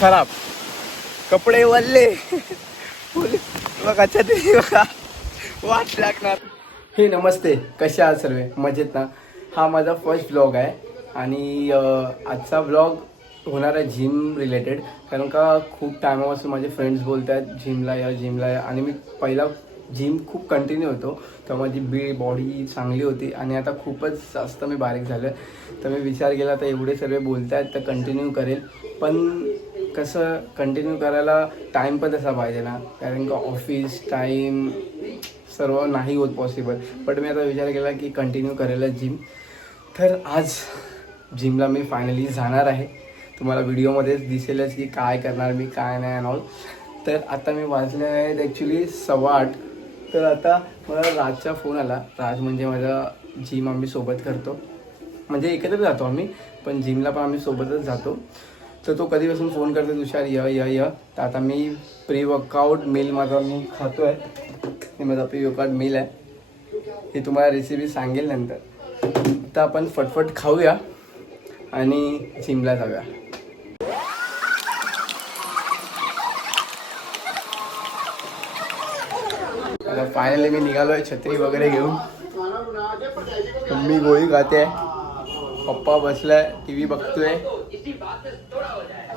खराब कपडे वल्ले बघा छत्री बघा वाट लागणार. हे नमस्ते, कसे आहात सर्व? मजेत ना? हा माझा फर्स्ट ब्लॉग आहे आणि आजचा ब्लॉग होणार आहे जिम रिलेटेड. कारण का खूप टायमापासून माझे फ्रेंड्स बोलत आहेत जिमला या आणि मी पहिला जिम खूप कंटिन्यू होतो तर माझी बॉडी चांगली होती आणि आता खूपच जास्त मी बारीक झालो आहे. तर मी विचार केला तर एवढे सर्व बोलत आहेत तर कंटिन्यू करेल. पण कसं कंटिन्यू करायला टाईम पण तसा पाहिजे ना, कारण का ऑफिस टाईम सर्व नाही होत पॉसिबल. बट मी आता विचार केला की कंटिन्यू करायला जिम. तर आज जिमला मी फायनली जाणार आहे. तुम्हाला व्हिडिओमध्येच दिसेलच की काय करणार मी काय नाही आणि ऑल. तर आता मी वाजले आहेत ॲक्च्युली 8:15. तर आता मला राजचा फोन आला. राज म्हणजे माझा जिम आम्ही सोबत करतो, म्हणजे एकत्र जातो आम्ही पण जिमला पण आम्ही सोबतच जातो. तर तो कधीपासून फोन करतो तुषार य. तर आता मी प्री वर्कआउट मील माझा मी खातो आहे. हे माझा प्री वर्कआउट मील आहे, हे तुम्हाला रेसिपी सांगेल नंतर. तर आपण फटफट खाऊया आणि जिमला जाऊया. आता फायनली मी निघालो आहे छत्री वगैरे घेऊन. मम्मी गोळी खाते, पप्पा बसलाय टी व्ही बघतोय.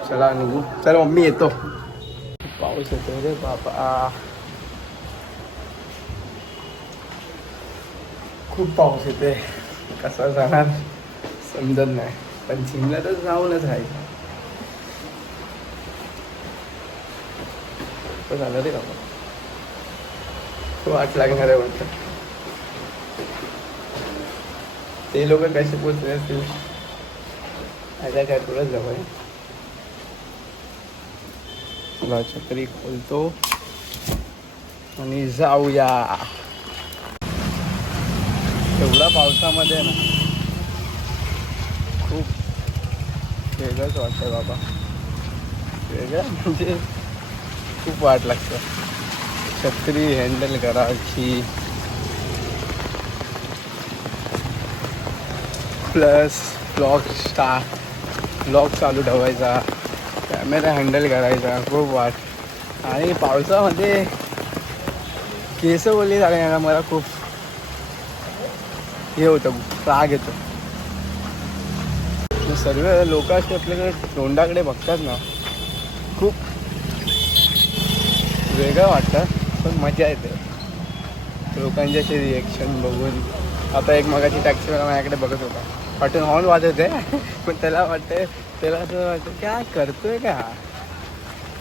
चला निघू. चल मम्मी येतो. पाऊस येतो रे बाबा, खूप पाऊस येते. कसा जाणार समजत नाही, पण जिमला तर जाऊनच राहायचं. झालं रे बाबा, वाट लागणार आहे वाटतं. ते लोक कसे पोचले असतील. आता काय थोडंच जवळ आहे. चला छत्री खोलतो आणि जाऊया. एवढा पावसामध्ये ना खूप वेगळंच वाटतं बाबा. वेगळं म्हणजे खूप वाट लागतं. छत्री हँडल करायची प्लस ब्लॉग चालू ठेवायचा, कॅमेरा हँडल करायचा, खूप वाट. आणि पावसामध्ये केस ओली झाले ना मला खूप हे होतं, राग येतो. सर्व लोक असे आपल्याकडे तोंडाकडे बघतात ना, खूप वेगळं वाटतं पण मजा येते लोकांचे असे रिॲक्शन बघून. आता एक मगाची टॅक्सीवाला माझ्याकडे बघत होता, वाटून हॉर्न वाजत आहे पण त्याला असं वाटतं काय करतोय का.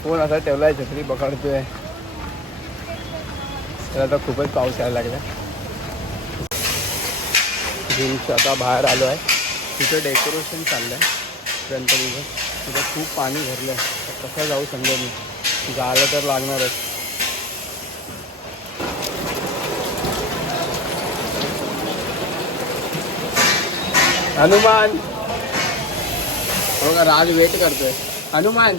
फोन असा ठेवला आहे, छत्री पकडतोय. त्याला आता खूपच पाऊस यायला लागला. जिमचं आता बाहेर आलो आहे. तिथं डेकोरेशन चाललं आहे गणपतीचं. तिथं खूप पाणी भरलं आहे. कसं जाऊ समजत नाही, जायला तर लागणारच. हनुमान बघा, राज वेट करतोय. हनुमान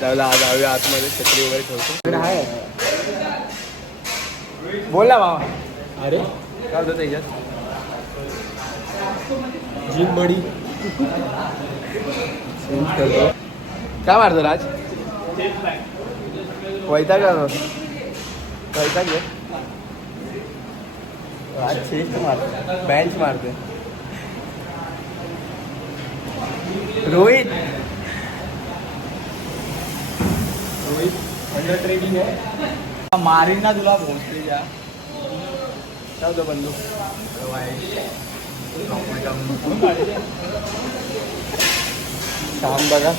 चला आज जाऊया आतमध्ये, छत्री वगैरे ठेवतो. आहे बोल ना बाबा. अरे काय होतं त्याच्यात? जिम बडी करतो. काय मारतो राज? वैताग घे. राज चेस्ट मारतो, बेंच मारते. रोहित अंडर ट्रेनिंग आहे. मारीन ना तुला भोसले जा. जाऊ दो बंदूक. काम बघा.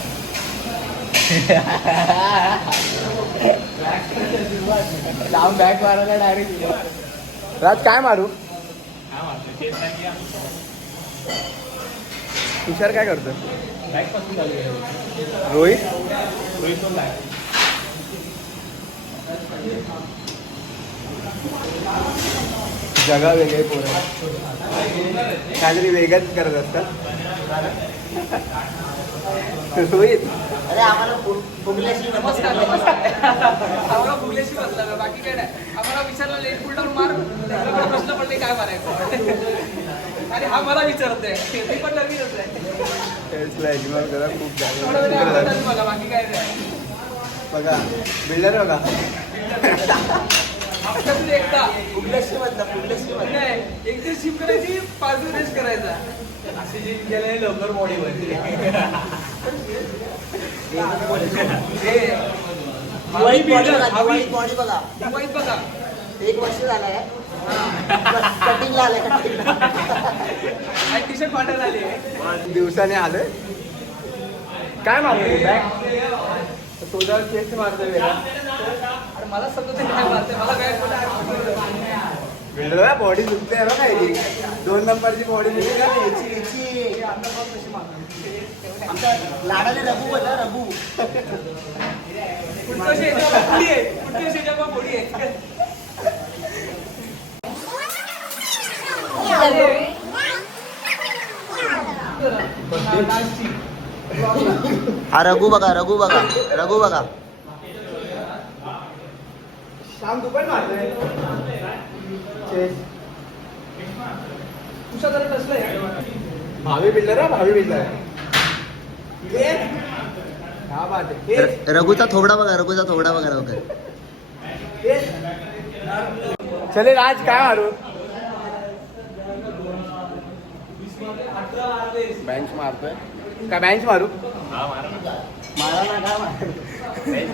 लांब बॅक मारायला डायरेक्ट. राज काय मारू? तुषार काय करतो? रोहित जगा वेगळे पोरं काहीतरी वेगळंच करत असतात. रोहित अरे आम्हाला फुगल्याशी नमस्कार. आम्हाला फुगल्याशी बसला, बाकी काय नाही. आम्हाला विचारलं लेट पुल डाऊन मार, प्रश्न पडले काय मारायचं. अरे हा मला विचारतोय मी पण नवीनच आहे टेस्टला इग्नोर करा खूप थोडं वेळ झालं आवडतं मला बाकी काय नाही बघा बिल्डर बघा हप्त्यातून एकदा फुगलेशी मधला फुगलेशी मधला नाही एक दिवस जिम करायची 5 दिवस रेस्ट करायचा अशी जिम केल्याने लवकर बॉडी बनते बॉडी बिल्डर बॉडी बघा मुंबईत बघा 1 वर्ष झालंय कटिंगला आलंय कटिंगला आणि टी शर्ट फाटायला आली दिवसाने आलोय काय मारतोय बॅग तुझा चेस्ट मारतोय वेगळा अरे मला समजत नाही काय मारते मला काय कुठे बिल्डर बॉडी दुखते आहे ना काय 2 नंबरची बॉडी दुखते का याची आमच्या लाडाने रघु बोलला रघु पुढच्या शेजावा पुढी आहे पुढच्या शेजावा पुढी आहे हा रघु बघा रघु बघा रघु बघा शाम तू पण मारतोय चेस्ट तुझा जरा कसलं आहे भावी बिल्डर हा भावी बिल्डर हा बात आहे रघुचा थोबडा बघा रघुचा थोबडा बघा लवकर चले राज काय मारू बेंच मारतोय काय बेंच मारू मारा ना काय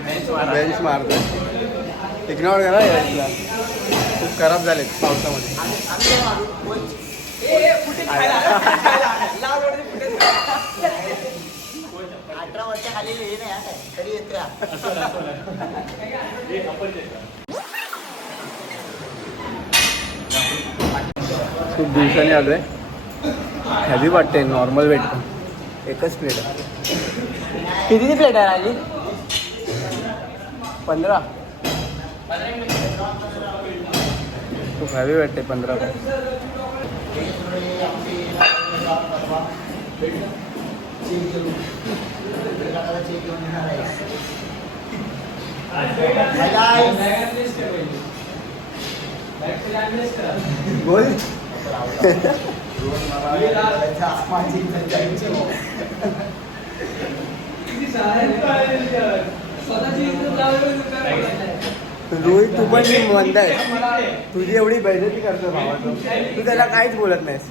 बेंच मारतोय इग्नोर करा याला खूप खराब झाले पावसामध्ये फुटेज खायला लाव एवढे फुटेज 18 वर्षा खाली हे नाही हा काय तरी येते खूप दिवसांनी आलोय हेवी वाटते नॉर्मल वेट पण एकच प्लेट आहे किती प्लेट आहे आजी 15 खूप हेवी वाटते 15 पण बोल रोहित तू पण म्हणताय तुझी एवढी बेइज्जती करतो भावाचं तू त्याला काहीच बोलत नाहीस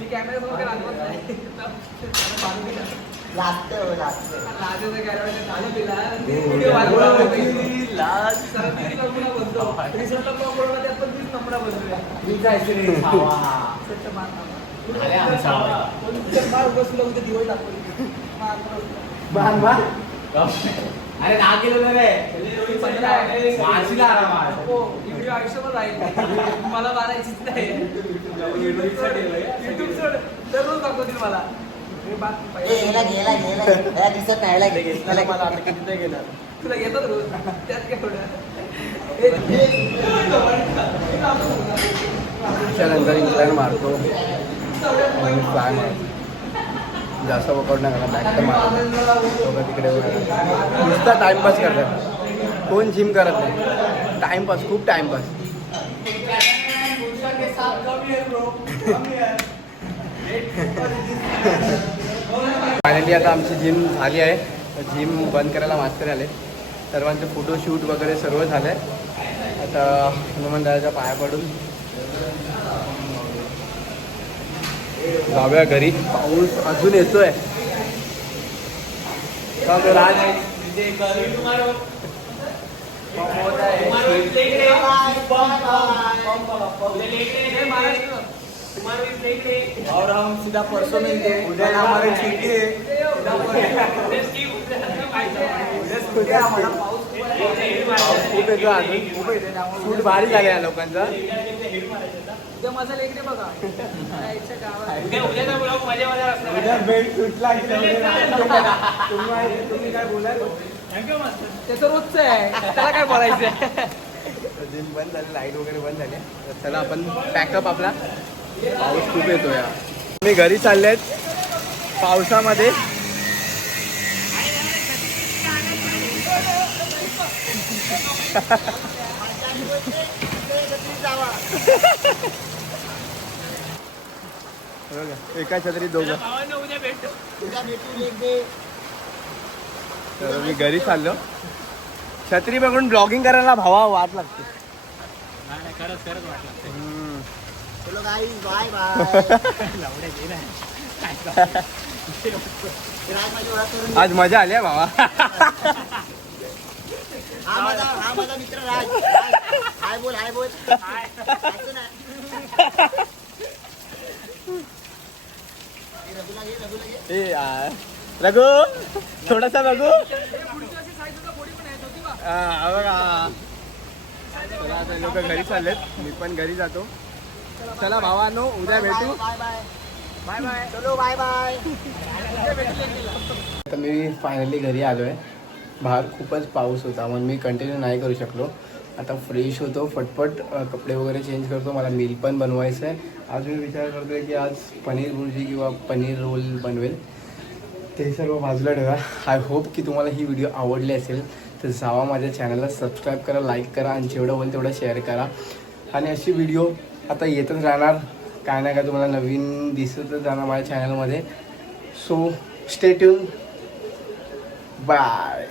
अरे ना केलं रे व्हिडिओ आयुष्यभर राहील मला मारायचीच नाही युट्यूब सोड दररोज दाखवतील मला गेला गेला गेला दिसत नाही गेला मला आता किती गेला तुला येतात रोज त्यात काय थोडं त्याच्यानंतर इंक्लाइन मारतो आणि फ्लाय मारतो जास्त वर्कआउट नाही करा बॅक तर मारतो लोकं तिकडे नुसता टाइमपास करतात कोण जिम करत नाही टाइमपास खूप टाइमपास फायनली आता आमची जिम झाली आहे जिम बंद करायला मास्तर आले सर्वांचे फोटोशूट वगैरे सर्व झालं आहे आता हनुमान दादाच्या पाया पडून जाऊया घरी पाऊस अजून येतोय का गं राज और हम सीधा परसों मिलते हैं उधर हमारे छुट्टी है खूप येतो अजून शूट भारी झाले या लोकांचा उद्या माझा लेकडे बघा याच्या गावात उद्या बेल्ट सुटला की तुम्ही काय बोलाल त्याचं रोजचं आहे त्याला काय बोलायचं जिम बंद झाली लाईट वगैरे बंद झाली तर चला आपण पॅकअप आपला पाऊस खूप येतो या मी घरी चालले आहेत पावसामध्ये बघा एका छत्री दोघं. भावांना उद्या भेटतो. तर मी घरी चाललो. छत्री बघून ब्लॉगिंग करायला भावा वाट लागते. नाही नाही, खरंच खरंच वाटलं. चलो गाईज बाय बाय. आज मजा आली आहे भावा. हा माझा मित्र राज. हाय बोल हाय बोल. ऐकू ना. रघुला घे. ए यार रघु थोडासा बघू. हा बघा. चला आता लोक घरी चाललेत. मी पण घरी जातो. चला भावानो उद्या भेटू. Bye bye. Bye bye. चलो बाय बाय. आता मी फायनली घरी आलो आहे. बाहेर खूपच पाऊस होता म्हणून मी कंटिन्यू नाही करू शकलो. आता फ्रेश होतो फटफट कपडे वगैरे चेंज करतो. मला मील पण बनवायचं आहे. आज मी विचार करतो आहे की आज पनीर भुर्जी किंवा पनीर रोल बनवेल. ते सर्व बाजूला ठेवा. आय होप की तुम्हाला ही व्हिडिओ आवडली असेल तर जावा माझ्या चॅनलला सबस्क्राईब करा, लाईक करा आणि जेवढं होईल तेवढं शेअर करा. आणि अशी व्हिडिओ आता येतच राहणार. काय ना काय तुम्हाला नवीन दिसतच जाणार माझ्या चॅनलमध्ये. So stay tune. बाय.